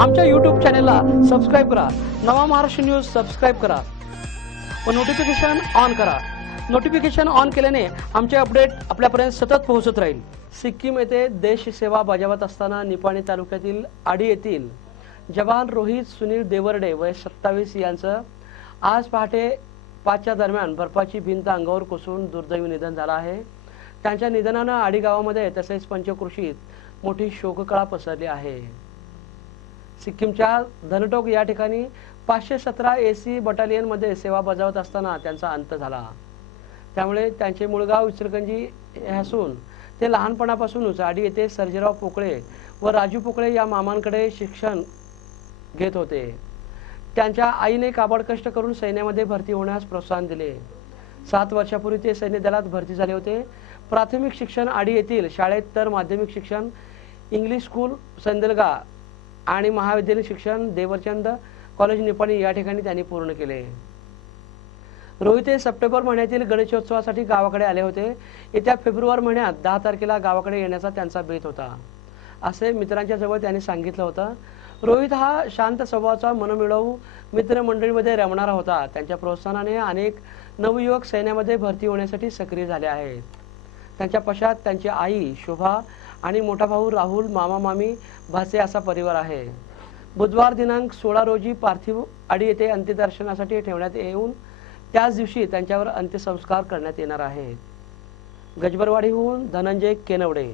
आमच्या यूट्यूब चॅनेलला सबस्क्राईब करा. नवा महाराष्ट्र न्यूज सबस्क्राईब करा. व नोटिफिकेशन ऑन करा. नोटिफिकेशन ऑन केल्याने आमचे अपडेट आपल्यापर्यंत सतत पोहोचत राहील. सिक्कीम येथे देश सेवा बजावत असताना निपाणी तालुक्यातील आडी येथील जवान रोहित सुनील देवर्डे वय सत्तावीस यांचं आज पहाटे पाचच्या दरम्यान बर्फाची भिंत अंगावर कोसळून दुर्दैवी निधन झालं आहे. त्यांच्या निधनानं आडी गावामध्ये तसेच पंचकृषीत मोठी शोककळा पसरली आहे. सिक्कीमच्या धनटोक या ठिकाणी पाचशे सतरा ए सी बटालियनमध्ये सेवा बजावत असताना त्यांचा अंत झाला. त्यामुळे त्यांचे मुळगाव इचलकरंजी असून ते लहानपणापासूनच आडी येथे सर्जेराव पोकळे व राजू पोकळे या मामांकडे शिक्षण घेत होते. त्यांच्या आईने काबड कष्ट करून सैन्यामध्ये भरती होण्यास प्रोत्साहन दिले. सात वर्षापूर्वी ते सैन्य दलात भरती झाले होते. प्राथमिक शिक्षण आडी येथील शाळेत तर माध्यमिक शिक्षण इंग्लिश स्कूल संदलगा आणि महाविद्यालयीन शिक्षण देवरचंद कॉलेज निपाणी या ठिकाणी त्यांनी पूर्ण केले. रोहित हे सप्टेंबर महिन्यातील गणेशोत्सवासाठी गावाकडे आले होते. येत्या फेब्रुवारी महिन्यात दहा तारखेला गावाकडे येण्याचा त्यांचा बेत होता. असे मित्रांच्या जवळ त्यांनी सांगितलं होतं. रोहित हा शांत स्वभावाचा मनमिळवू मित्रमंडळीमध्ये रमणारा होता. त्यांच्या प्रोत्साहनाने अनेक नवयुवक सैन्यामध्ये भरती होण्यासाठी सक्रिय झाले आहेत. त्यांच्या पश्चात त्यांची आई शोभा आणि मोठा भाऊ राहुल मामा मामी भासे असा परिवार आहे. बुधवार दिनांक सोळा रोजी पार्थिव आडी येथे अंत्यदर्शनासाठी ठेवण्यात येऊन त्याच दिवशी त्यांच्यावर अंत्यसंस्कार करण्यात येणार आहेत. गजबरवाडीहून धनंजय केनवडे